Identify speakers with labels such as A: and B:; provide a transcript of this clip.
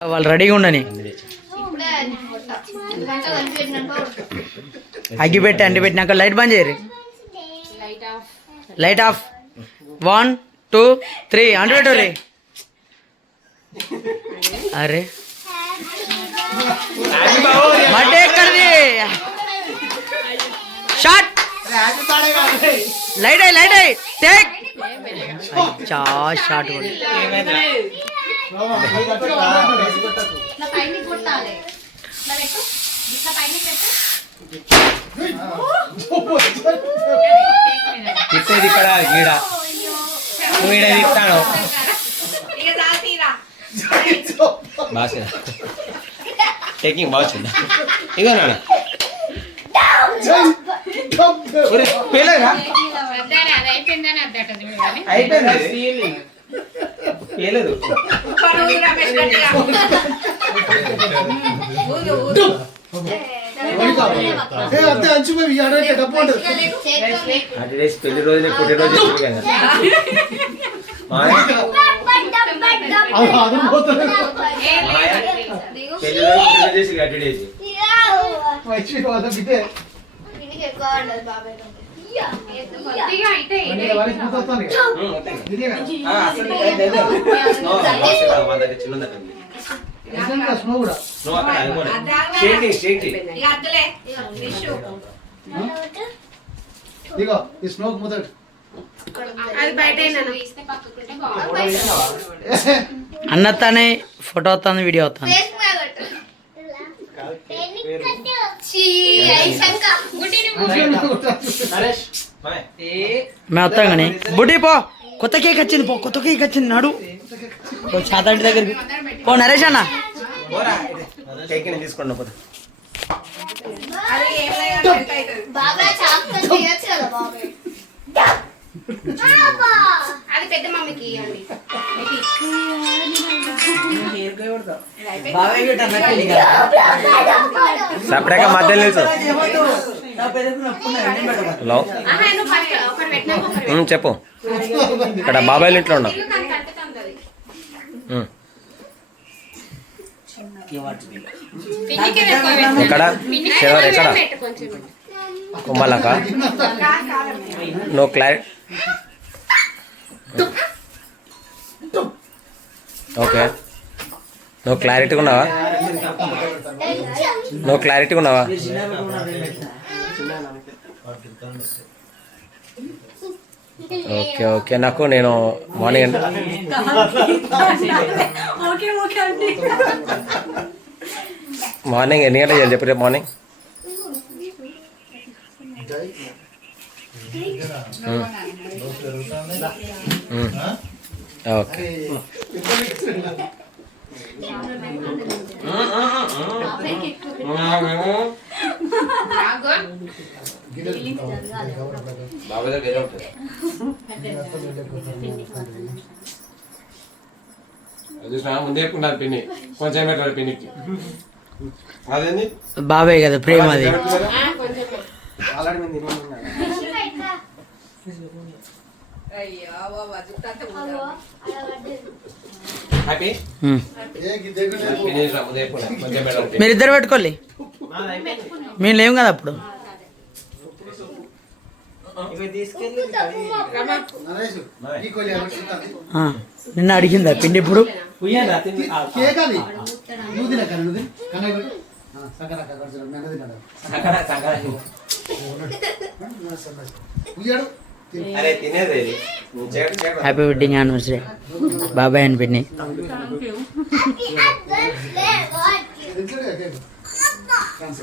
A: వాళ్ళు రెడీగా ఉండని అగ్గి పెట్టి అండి పెట్టినాక లైట్ బంద్ చేయరు light off one two three అంటు పెట్టు రే అరే బర్త్డే ఎక్కడిది షార్ట్ లైట్ అయ్యి లైట్ అయ్యి టేక్ చాలా షార్ట్ కూడా
B: తిప్పేది ఇక్కడ గీడ నువ్వు ఈడ తిప్పాను బాగా టేకింగ్ బాగా వచ్చిందా ఇగో నాన్న. అయిపోయింది? పేలేదు.
C: అంతే అంచుకోవి అడగ డబ్బు
B: డేస్ పెళ్ళి రోజునే పుట్టిన రోజు కదా పెళ్ళి రోజు చేసి అటు
C: ఇగో ఈ స్నో మొదటి
A: అన్నతానే ఫోటో వస్తుంది వీడియో వస్తుంది. కానీ. బుడ్డి పో. కొత్త కేక్ వచ్చింది పో. కొత్త కేక్ వచ్చింది నాడు. పో చాతాంటి దగ్గరికి. పో నరేష్ అన్న.
B: తీసుకోండి పోతే.
D: బాబాయ్
E: అది పెద్ద మమ్మీకి ఇవ్వండి
B: సపరేట్గా మధ్యలో నిల్చో. హలో. చెప్పు. ఇక్కడ బాబాయ్ ఇంట్లో ఉన్నాం.
E: పిన్నికి
B: ఎవరు ఎక్కడ. కుమ్మలక? నో క్లారి ఓకే. నువ్వు క్లారిటీగా ఉన్నావా? నువ్వు క్లారిటీగా ఉన్నావా? Okay okay. నాకు నేను మార్నింగ్ మార్నింగ్ ఎన్ని గంటలకు చేయాలి చెప్పు రేపు మార్నింగ్ ఓకే.
E: బాగా
B: ముందే ఉన్నది పిన్ని కొంచెం పెట్టాలి పిన్నికి అదేంది
A: బాబాయ్ కదా ప్రేమ అది మీరిద్దరు పెట్టుకోలే మేము లేవు కదా అప్పుడు? నిన్న అడిగిందా పిండి ఇప్పుడు? హ్యాపీ వెడ్డింగ్ యానివర్సరీ బాబాయ్ అని పిన్ని
C: తింటాడు కేక్